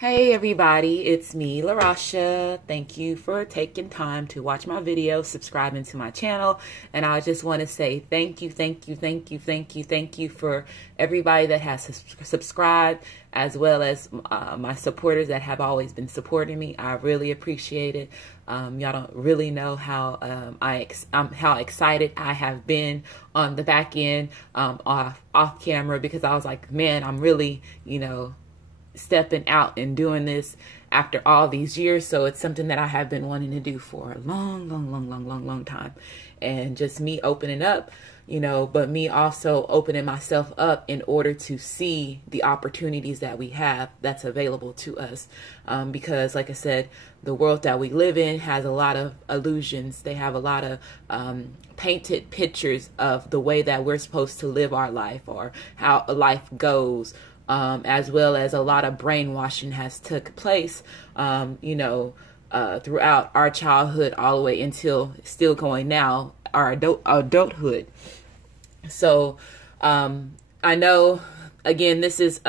Hey everybody, it's me, LaRasha. Thank you for taking time to watch my video, subscribing to my channel, and I just want to say thank you for everybody that has subscribed, as well as my supporters that have always been supporting me. I really appreciate it. Y'all don't really know how how excited I have been on the back end, off camera, because I was like, man, I'm really, stepping out and doing this after all these years. So it's something that I have been wanting to do for a long time. And just me opening up, but me also opening myself up in order to see the opportunities that we have that's available to us. Because like I said, the world that we live in has a lot of illusions. They have a lot of painted pictures of the way that we're supposed to live our life, or how life goes. As well as a lot of brainwashing has took place, throughout our childhood all the way until still going now, our adulthood. So I know, again, this is,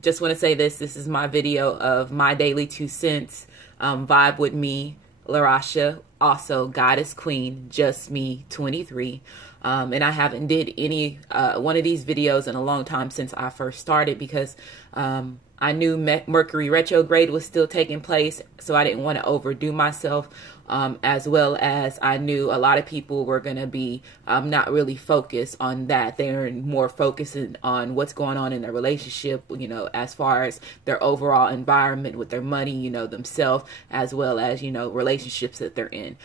just want to say this is my video of my daily 2 cents, vibe with me, LaRasha, also Goddess Queen, just me, 23. And I haven't did any one of these videos in a long time since I first started, because I knew Mercury retrograde was still taking place, so I didn't want to overdo myself, as well as I knew a lot of people were going to be not really focused on that. They're more focusing on what's going on in their relationship, as far as their overall environment with their money, themselves, as well as, relationships that they're in.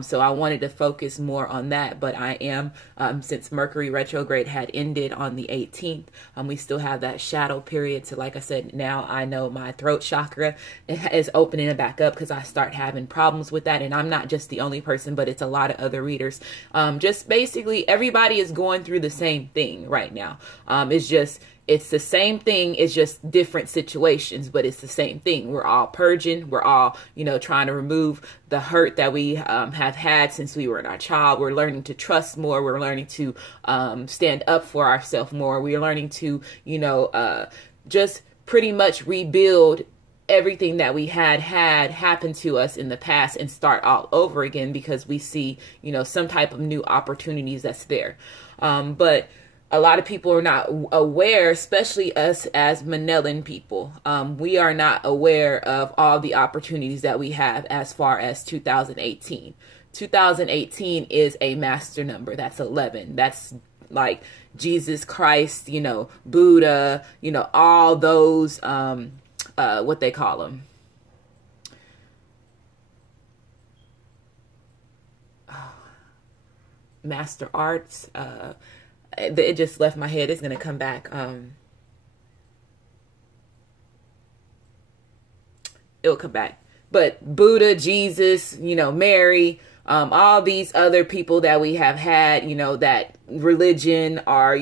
So I wanted to focus more on that, but I am, since Mercury retrograde had ended on the 18th, we still have that shadow period. So like I said, now I know my throat chakra is opening it back up, because I start having problems with that. And I'm not just the only person, but it's a lot of other readers. Just basically everybody is going through the same thing right now. It's the same thing. It's just different situations, but it's the same thing. We're all purging. We're all, trying to remove the hurt that we have had since we were in our child. We're learning to trust more. We're learning to stand up for ourselves more. We're learning to, just pretty much rebuild everything that we had happen to us in the past and start all over again, because we see, some type of new opportunities that's there. But a lot of people are not aware, especially us as Manelan people. We are not aware of all the opportunities that we have as far as 2018. 2018 is a master number. That's 11. That's like Jesus Christ, Buddha, all those, what they call them. Master arts, it just left my head. It's going to come back. It'll come back. But Buddha, Jesus, Mary, all these other people that we have had, that religion, our,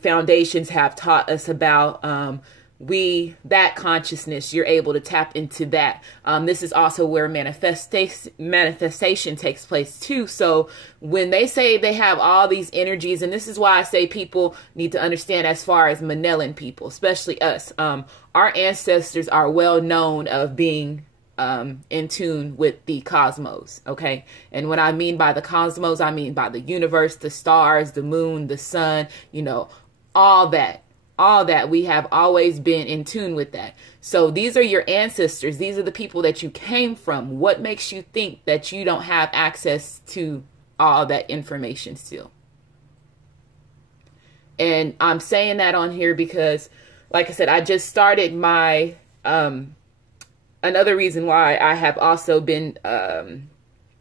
foundations have taught us about, that consciousness, you're able to tap into that. This is also where manifestation takes place too. So when they say they have all these energies, and this is why I say people need to understand, as far as Manelan people, especially us, our ancestors are well known of being in tune with the cosmos. Okay. And what I mean by the cosmos, I mean by the universe, the stars, the moon, the sun, all that. All that. We have always been in tune with that. So these are your ancestors. These are the people that you came from. What makes you think that you don't have access to all that information still? And I'm saying that on here because, like I said, I just started my, another reason why I have also been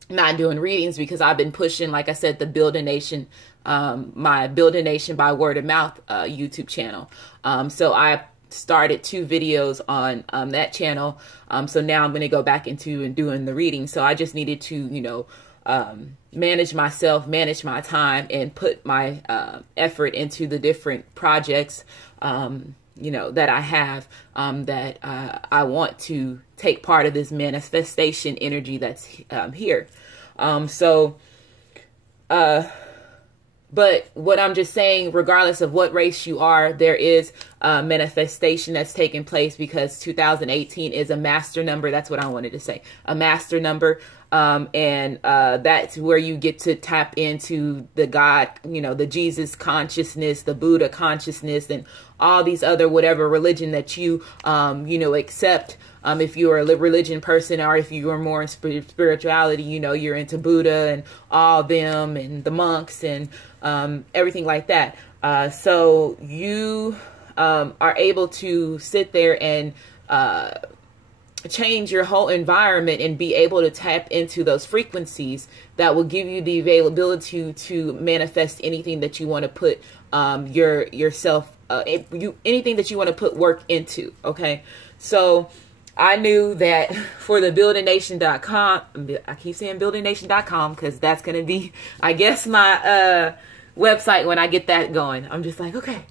not doing readings, because I've been pushing, like I said, the Build a Nation, my Build a Nation by Word of Mouth YouTube channel. So I started 2 videos on that channel. So now I'm going to go back into and doing the reading. So I just needed to, manage myself, manage my time, and put my effort into the different projects, that I have, that I want to take part of this manifestation energy that's here. But what I'm just saying, regardless of what race you are, there is manifestation that's taking place, because 2018 is a master number. That's what I wanted to say, a master number. And that's where you get to tap into the God, the Jesus consciousness, the Buddha consciousness, and all these other whatever religion that you, accept. If you're a religion person, or if you are more in spirituality, you're into Buddha and all them and the monks and everything like that. So you are able to sit there and change your whole environment and be able to tap into those frequencies that will give you the availability to manifest anything that you want to put yourself anything that you want to put work into. Okay, so I knew that for the buildingnation.com, I keep saying buildingnation.com because that's going to be, I guess, my website when I get that going. I'm just like, okay,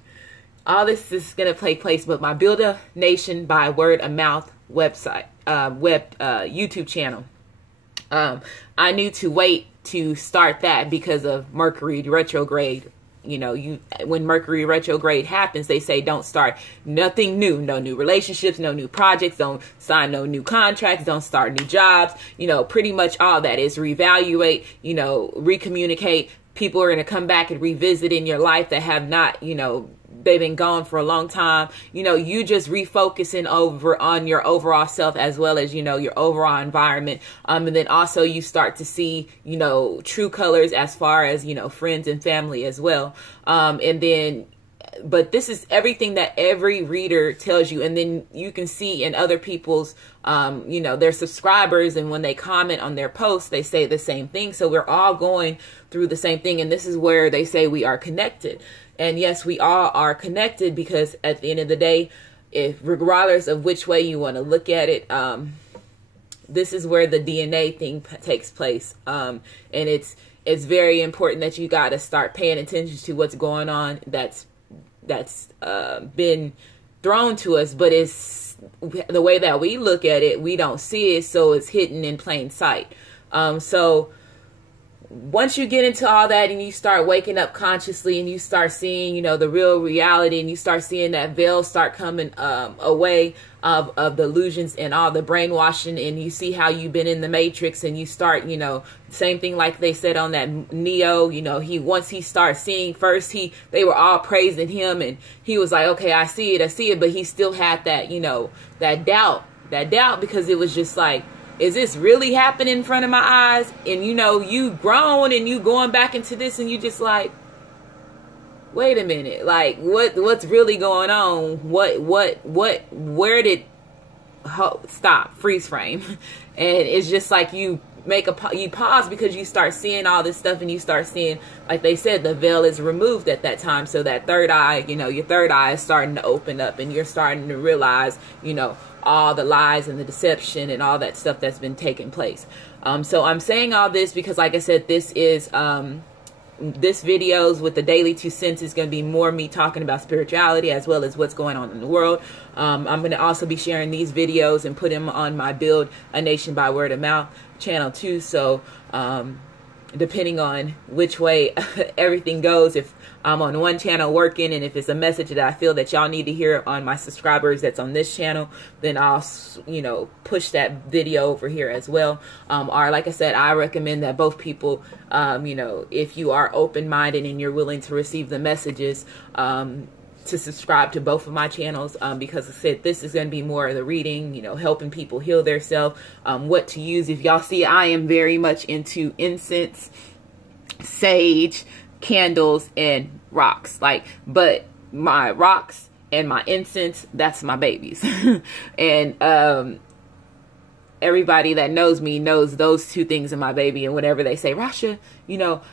all this is going to take place, but my Build a Nation by Word of Mouth website, YouTube channel. I knew to wait to start that because of Mercury retrograde. When Mercury retrograde happens, they say don't start nothing new, no new relationships, no new projects, don't sign no new contracts, don't start new jobs. Pretty much all that is reevaluate, recommunicate. People are going to come back and revisit in your life that have not, they've been gone for a long time. You just refocusing over on your overall self, as well as, your overall environment. And then also you start to see, true colors as far as, friends and family as well. But this is everything that every reader tells you. And then you can see in other people's, their subscribers. And when they comment on their posts, they say the same thing. So we're all going through the same thing. And this is where they say we are connected. And yes, we all are connected, because at the end of the day, regardless of which way you want to look at it, this is where the DNA thing takes place. And it's very important that you got to start paying attention to what's going on that's been thrown to us, but it's the way that we look at it, we don't see it, so it's hidden in plain sight. So once you get into all that and you start waking up consciously and you start seeing, the real reality, and you start seeing that veil start coming away of the illusions and all the brainwashing, and you see how you've been in the matrix, and you start, same thing like they said on that Neo, once he starts seeing, first they were all praising him, and he was like, okay, I see it, but he still had that, that doubt, because it was just like, is this really happening in front of my eyes? And you grown and you going back into this, and you just like, wait a minute, like what's really going on? Where did stop, freeze frame? And it's just like you pause, because you start seeing all this stuff, and you start seeing, like they said, the veil is removed at that time. So that third eye, your third eye is starting to open up, and you're starting to realize, all the lies and the deception and all that stuff that's been taking place. So I'm saying all this because, like I said, this is this videos with the Daily 2 Cents is going to be more me talking about spirituality as well as what's going on in the world. I'm going to also be sharing these videos and put them on my Build a Nation by Word of Mouth channel too. So depending on which way everything goes, if I'm on one channel working, and if it's a message that I feel that y'all need to hear on my subscribers that's on this channel, then I'll, push that video over here as well. Or like I said, I recommend that both people, if you are open-minded and you're willing to receive the messages, to subscribe to both of my channels, because I said this is going to be more of the reading, helping people heal their self, what to use. If y'all see, I am very much into incense, sage, candles, and rocks. But my rocks and my incense, that's my babies. And everybody that knows me knows those two things are my baby. And whenever they say, Rasha,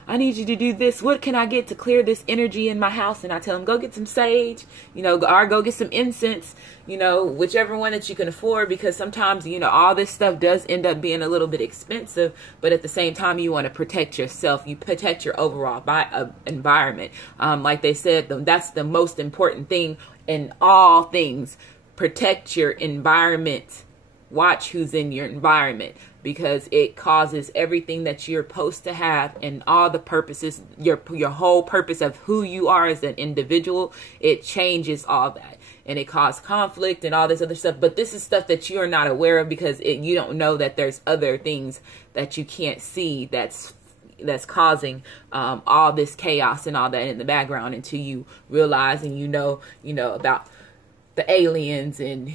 I need you to do this, what can I get to clear this energy in my house? And I tell them, go get some sage, or go get some incense, whichever one that you can afford, because sometimes, all this stuff does end up being a little bit expensive, but at the same time, you want to protect yourself. You protect your overall environment. Like they said, that's the most important thing in all things. Protect your environment. Watch who's in your environment, because it causes everything that you're supposed to have and all the purposes, your whole purpose of who you are as an individual, it changes all that. and it caused conflict and all this other stuff. But this is stuff that you are not aware of because you don't know that there's other things that you can't see that's causing all this chaos and all that in the background until you realize and you know about the aliens and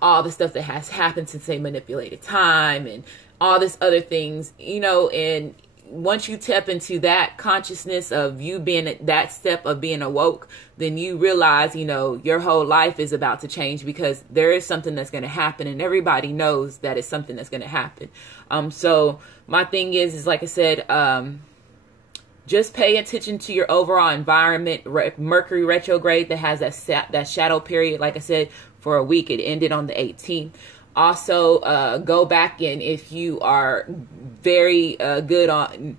all the stuff that has happened since they manipulated time and all this other things, and once you tap into that consciousness of you being that step of being awoke, then you realize, your whole life is about to change because there is something that's going to happen and everybody knows that it's something that's going to happen. So my thing is like I said, just pay attention to your overall environment. Mercury retrograde that has that shadow period, like I said, for a week. It ended on the 18th. Also, go back and if you are very good on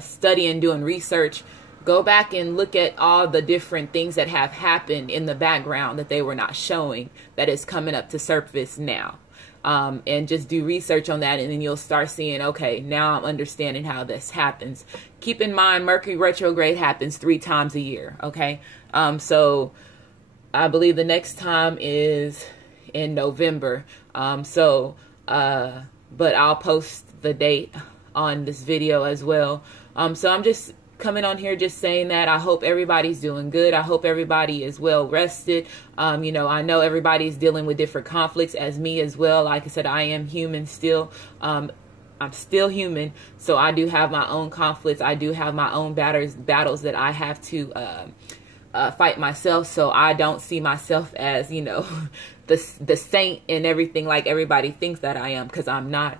studying, doing research, go back and look at all the different things that have happened in the background that they were not showing that is coming up to surface now. And just do research on that, and then you'll start seeing, okay, now I'm understanding how this happens. Keep in mind, Mercury retrograde happens 3 times a year, okay? So I believe the next time is in November. But I'll post the date on this video as well. So I'm just coming on here just saying that I hope everybody's doing good. I hope everybody is well rested. I know everybody's dealing with different conflicts as me as well. Like I said, I am human still. I'm still human. So I do have my own conflicts. I do have my own battles that I have to fight myself. So I don't see myself as, the saint and everything like everybody thinks that I am, because I'm not.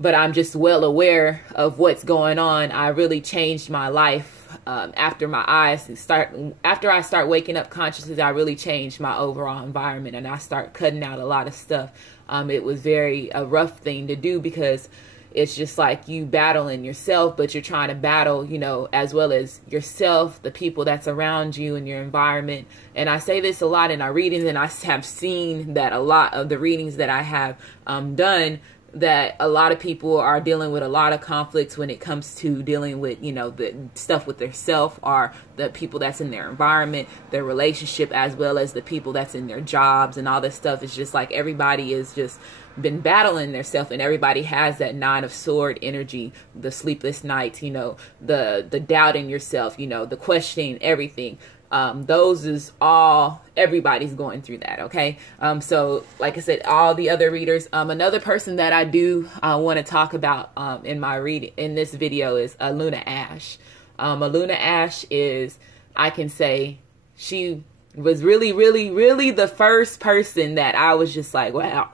But I'm just well aware of what's going on. I really changed my life after I start waking up consciously. I really changed my overall environment, and I start cutting out a lot of stuff. It was a rough thing to do because it's just like you battling yourself, but you're trying to battle, as well as yourself, the people that's around you and your environment. And I say this a lot in our readings, and I have seen that a lot of the readings that I have done, that a lot of people are dealing with a lot of conflicts when it comes to dealing with, the stuff with their self, or the people that's in their environment, their relationship, as well as the people that's in their jobs and all this stuff. It's just like everybody is just been battling their self, and everybody has that 9 of Swords energy, the sleepless nights, the doubting yourself, the questioning everything. Those is all, everybody's going through that. Okay. So like I said, all the other readers, another person that I do want to talk about in this video is Luna Ash. Luna Ash is, I can say, she was really, really, really the first person that I was just like, wow,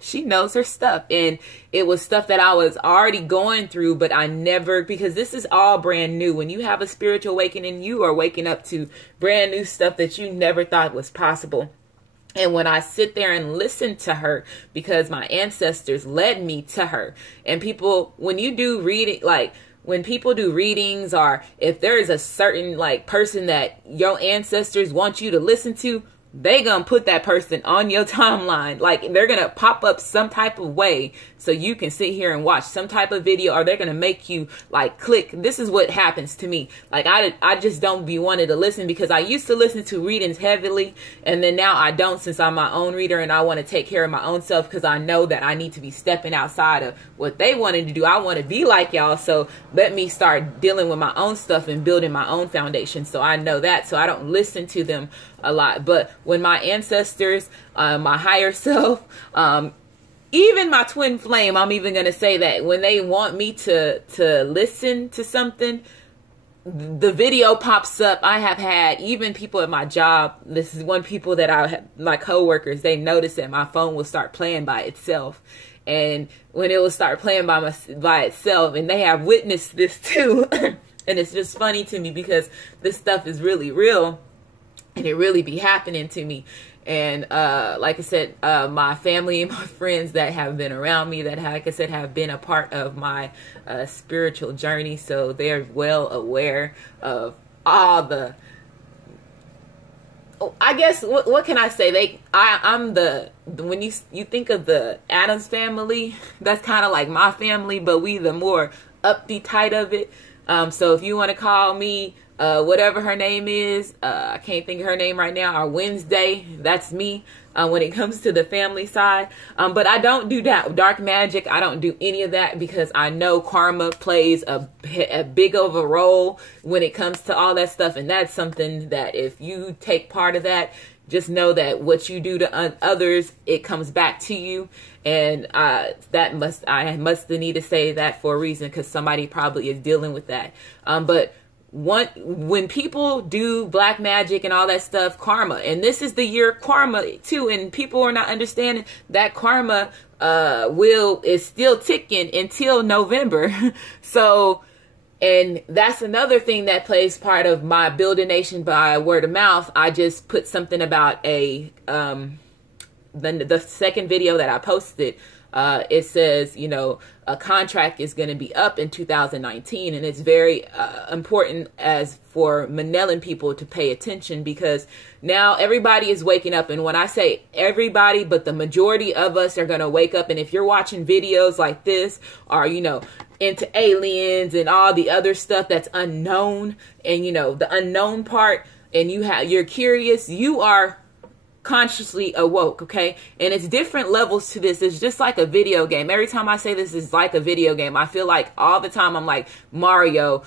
she knows her stuff. And it was stuff that I was already going through, but I never, because this is all brand new. When you have a spiritual awakening, you are waking up to brand new stuff that you never thought was possible. And when I sit there and listen to her, because my ancestors led me to her, and people, when you do reading, like when people do readings, or if there is a certain person that your ancestors want you to listen to, they gonna put that person on your timeline. Like, they're gonna pop up some type of way so you can sit here and watch some type of video, or they're gonna make you click. This is what happens to me. I just don't be wanting to listen, because I used to listen to readings heavily, and then now I don't, since I'm my own reader and I want to take care of my own self, because I know that I need to be stepping outside of what they wanted to do. I want to be like y'all, so let me start dealing with my own stuff and building my own foundation. So I know that, so I don't listen to them a lot. But when my ancestors, my higher self, even my twin flame, I'm even going to say that when they want me to listen to something, the video pops up. I have had even people at my job, this is one people that I have, my coworkers, they noticed that my phone will start playing by itself. And when it will start playing by itself, and they have witnessed this too. And it's just funny to me, because this stuff is really real, and it really be happening to me. And like I said, my family and my friends that have been around me, that, like I said, have been a part of my spiritual journey, so they're well aware of all the, I guess, what can I say? I'm the, when you think of the Addams family, that's kind of like my family, but we the more upbeat type of it. So if you want to call me whatever her name is, I can't think of her name right now, or Wednesday, that's me, when it comes to the family side. But I don't do that dark magic. I don't do any of that because I know karma plays a big of a role when it comes to all that stuff. And that's something that if you take part of that, just know that what you do to others, it comes back to you. And I must need to say that for a reason, because somebody probably is dealing with that. But when people do black magic and all that stuff, karma, and this is the year of karma too, and people are not understanding that karma is still ticking until November. So, and that's another thing that plays part of my Build a Nation by word of mouth. I just put something about the second video that I posted. It says, you know, a contract is going to be up in 2019, and it's very important as for Manellan people to pay attention, because now everybody is waking up. And when I say everybody, but the majority of us are going to wake up. And if you're watching videos like this, or, you know, into aliens and all the other stuff that's unknown, and, you know, the unknown part, and you're curious, you are consciously awoke, okay? And it's different levels to this. It's just like a video game. Every time I say this is like a video game, I feel like all the time I'm like Mario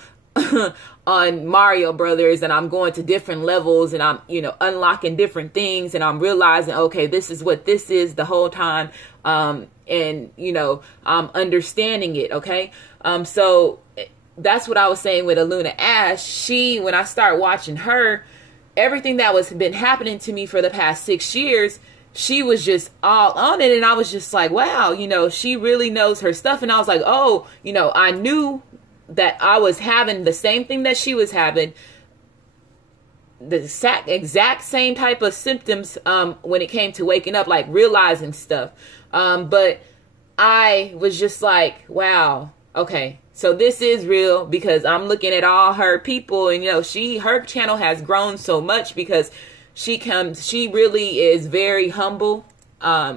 on Mario Brothers, and I'm going to different levels, and I'm, you know, unlocking different things, and I'm realizing, okay, this is what this is the whole time. And, you know, I'm understanding it, okay? So that's what I was saying with Aluna Ash. When I start watching her, everything that was been happening to me for the past 6 years, she was just all on it. And I was just like, wow, you know, she really knows her stuff. And I was like, oh, you know, I knew that I was having the same thing that she was having, the exact same type of symptoms when it came to waking up, like realizing stuff. But I was just like, wow, okay, so this is real, because I'm looking at all her people, and, you know, her channel has grown so much because she really is very humble.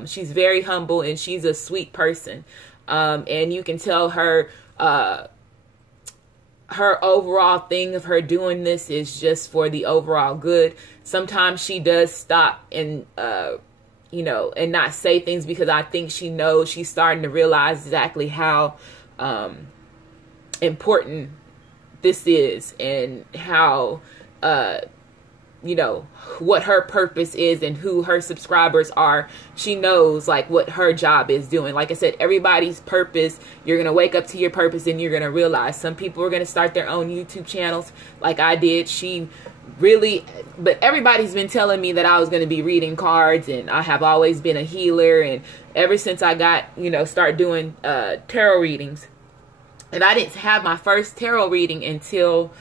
She's very humble, and she's a sweet person. And you can tell her overall thing of her doing this is just for the overall good. Sometimes she does stop and, you know, and not say things, because I think she knows, she's starting to realize exactly how important this is, and how, you know, what her purpose is and who her subscribers are. She knows like what her job is doing. Like I said, everybody's purpose, you're going to wake up to your purpose, and you're going to realize some people are going to start their own YouTube channels like I did. But everybody's been telling me that I was going to be reading cards, and I have always been a healer. And ever since I got, you know, start doing tarot readings, and I didn't have my first tarot reading until,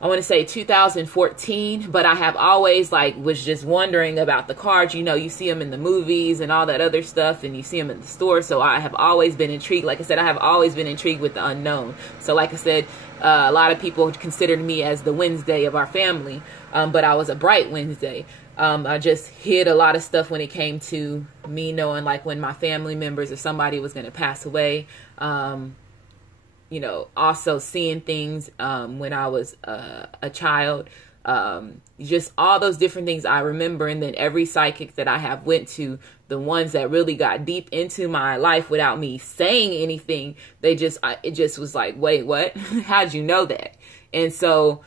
I want to say 2014, but I have always was just wondering about the cards. You know, you see them in the movies and all that other stuff, and you see them in the store. So I have always been intrigued. Like I said, I have always been intrigued with the unknown. So like I said, a lot of people considered me as the Wednesday of our family, but I was a bright Wednesday. I just hid a lot of stuff when it came to me knowing like when my family members or somebody was going to pass away. You know, also seeing things when I was a child, just all those different things I remember. And then every psychic that I have went to, the ones that really got deep into my life without me saying anything, it just was like, wait, what? How'd you know that? And so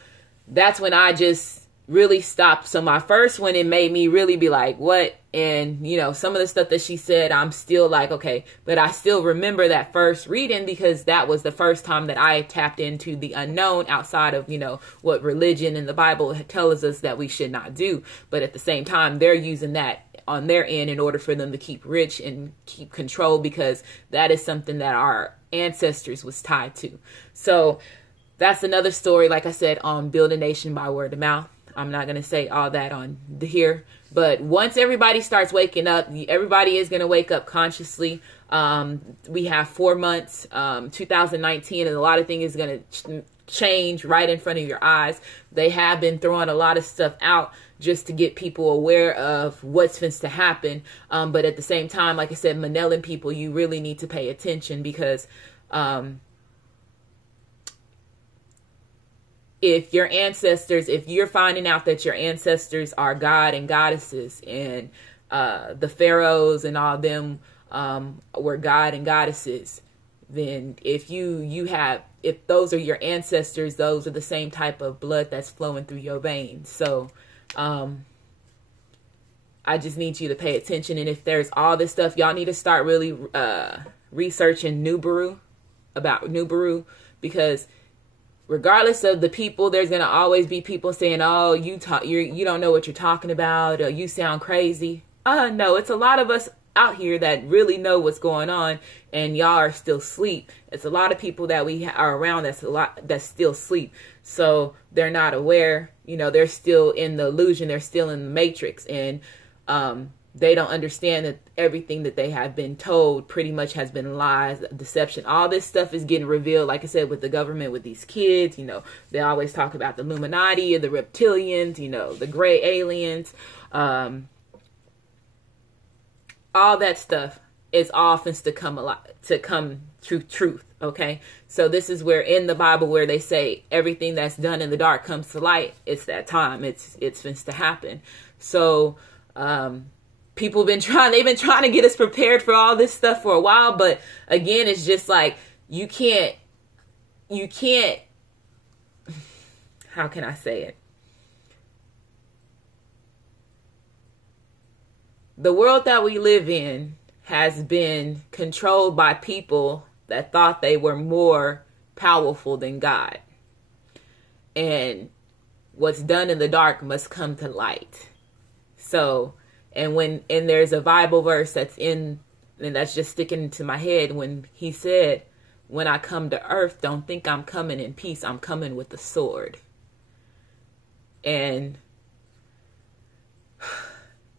that's when I just really stopped. So my first one, it made me really be like, what? And, you know, some of the stuff that she said, I'm still like, okay, but I still remember that first reading, because that was the first time that I tapped into the unknown outside of, you know, what religion and the Bible tells us that we should not do. But at the same time, they're using that on their end in order for them to keep rich and keep control, because that is something that our ancestors was tied to. So that's another story, like I said, on Build a Nation by word of mouth. I'm not going to say all that on here, but once everybody starts waking up, everybody is going to wake up consciously. We have 4 months, 2019, and a lot of things is going to change right in front of your eyes. They have been throwing a lot of stuff out just to get people aware of what's going to happen. But at the same time, like I said, Manellan people, you really need to pay attention, because if your ancestors, if you're finding out that your ancestors are God and goddesses, and the pharaohs and all them were God and goddesses, then if if those are your ancestors, those are the same type of blood that's flowing through your veins. So I just need you to pay attention. And if there's all this stuff, y'all need to start really researching Nibiru, about Nibiru, because regardless of the people, there's going to always be people saying, oh, you don't know what you're talking about, or you sound crazy. No, it's a lot of us out here that really know what's going on, and y'all are still asleep. It's a lot of people that we are around that's still asleep. So they're not aware, they're still in the illusion, they're still in the matrix, and they don't understand that everything that they have been told pretty much has been lies, deception. All this stuff is getting revealed, like I said, with the government, with these kids. They always talk about the Illuminati, the reptilians, the gray aliens. All that stuff is all finna to come to truth, okay? So this is where in the Bible where they say everything that's done in the dark comes to light. It's that time. It's finna to happen. So they've been trying to get us prepared for all this stuff for a while, but again, it's just like you can't, how can I say it? The world that we live in has been controlled by people that thought they were more powerful than God. And what's done in the dark must come to light. So, and there's a Bible verse and that's just sticking into my head when he said, when I come to earth, don't think I'm coming in peace. I'm coming with a sword. And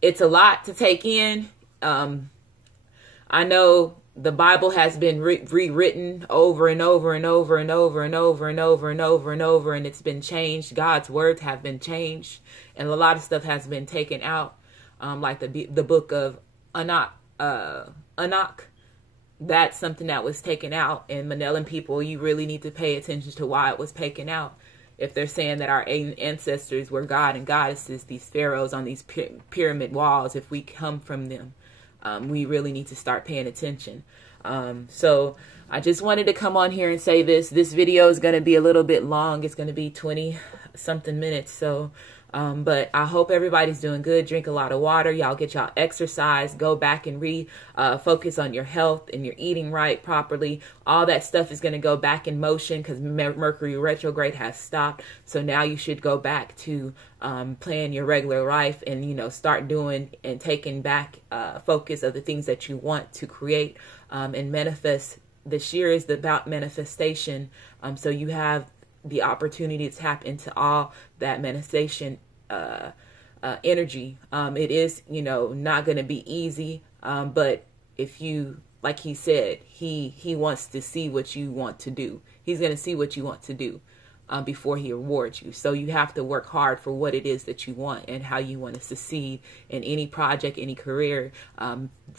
it's a lot to take in. I know the Bible has been rewritten over and over and over and over and over and over and over and over, and it's been changed. God's words have been changed, and a lot of stuff has been taken out, like the book of Enoch. That's something that was taken out. And Manelan people, you really need to pay attention to why it was taken out. If they're saying that our ancestors were God and goddesses, these pharaohs on these pyramid walls, if we come from them, we really need to start paying attention. So I just wanted to come on here and say this. This video is going to be a little bit long. It's going to be 20-something minutes. So, but I hope everybody's doing good. Drink a lot of water. Y'all get y'all exercise. Go back and focus on your health and your eating right properly. All that stuff is going to go back in motion because Mercury retrograde has stopped. So now you should go back to playing your regular life and, start doing and taking back focus of the things that you want to create and manifest. This year is about manifestation. So you have the opportunity to tap into all that manifestation energy. It is, not going to be easy. But if you, like he said, he wants to see what you want to do. He's going to see what you want to do before he rewards you. So you have to work hard for what it is that you want and how you want to succeed in any project, any career,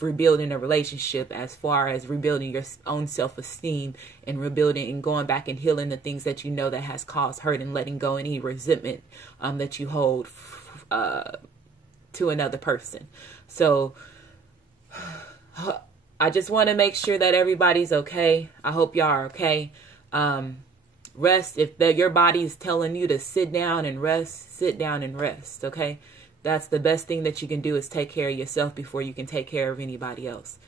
rebuilding a relationship, as far as rebuilding your own self-esteem and rebuilding and going back and healing the things that that has caused hurt, and letting go any resentment that you hold to another person. So I just want to make sure that everybody's okay. I hope y'all are okay. Rest. If your body is telling you to sit down and rest, sit down and rest, okay? That's the best thing that you can do, is take care of yourself before you can take care of anybody else.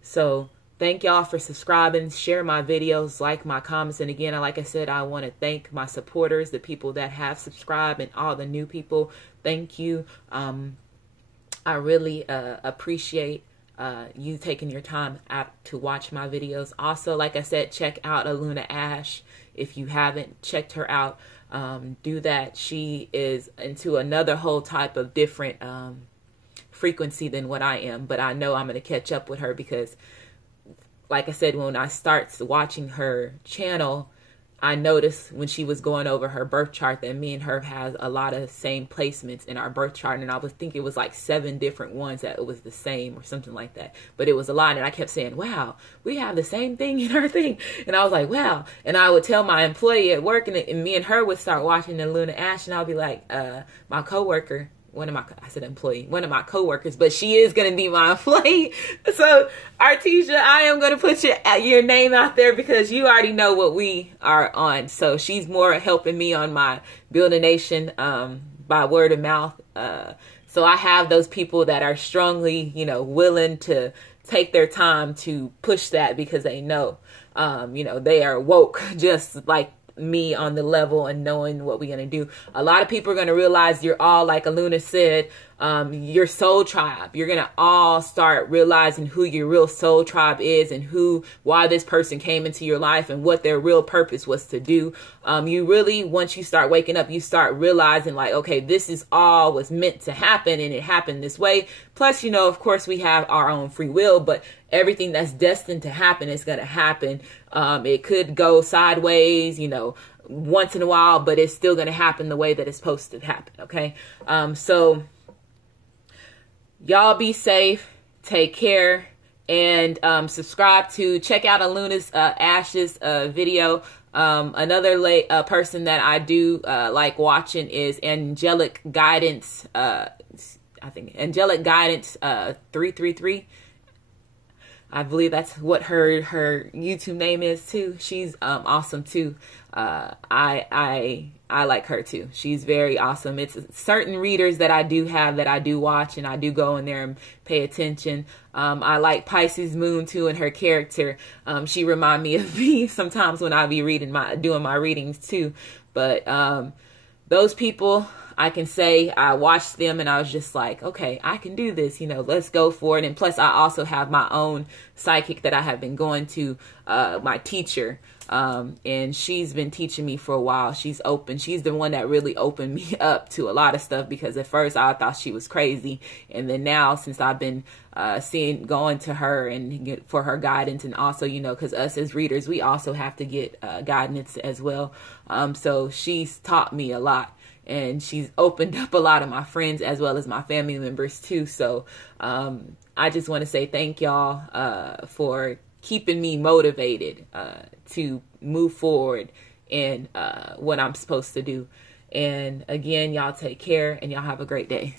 So thank y'all for subscribing, share my videos, like my comments. And again, like I said, I want to thank my supporters, the people that have subscribed, and all the new people. Thank you. I really appreciate you taking your time out to watch my videos. Also, like I said, check out Aluna Ash. If you haven't checked her out, do that. She is into another whole type of different frequency than what I am. But I know I'm going to catch up with her because, like I said, when I start watching her channel, I noticed when she was going over her birth chart that me and her has a lot of same placements in our birth chart. And I was thinking it was like 7 different ones that it was the same or something like that. But it was a lot. And I kept saying, wow, we have the same thing in our thing. And I was like, wow. And I would tell my employee at work, and me and her would start watching the Luna Ash. And I'll be like, my coworker, one of my coworkers, but she is going to be my employee. So Artesia, I am going to put your name out there because you already know what we are on. So she's more helping me on my Build a Nation by word of mouth. So I have those people that are strongly, willing to take their time to push that because they know, they are woke just like me on the level and knowing what we're going to do. A lot of people are going to realize you're all, like Aluna said, your soul tribe. You're going to all start realizing who your real soul tribe is and why this person came into your life and what their real purpose was to do. You really, once you start waking up, you start realizing like, okay, this is all was meant to happen and it happened this way. Plus, of course we have our own free will, but everything that's destined to happen is going to happen. It could go sideways, once in a while, but it's still going to happen the way that it's supposed to happen. Okay. So y'all be safe, take care, and subscribe to check out Aluna's Ashes video. Another person that I do like watching is Angelic Guidance. I think Angelic Guidance 333. I believe that's what her YouTube name is too. She's awesome too. I like her too. She's very awesome. It's certain readers that I do have that I do watch and I do go in there and pay attention. I like Pisces Moon too, and her character. She remind me of me sometimes when I be doing my readings too. But those people, I can say I watched them and I was just like, okay, I can do this, let's go for it. And plus I also have my own psychic that I have been going to, my teacher. And she's been teaching me for a while. She's the one that really opened me up to a lot of stuff, because at first I thought she was crazy. And then now, since I've been going to her and for her guidance, and also, because us as readers, we also have to get guidance as well. So she's taught me a lot. And she's opened up a lot of my friends as well as my family members too. So I just want to say thank y'all for keeping me motivated to move forward in what I'm supposed to do. And again, y'all take care and y'all have a great day.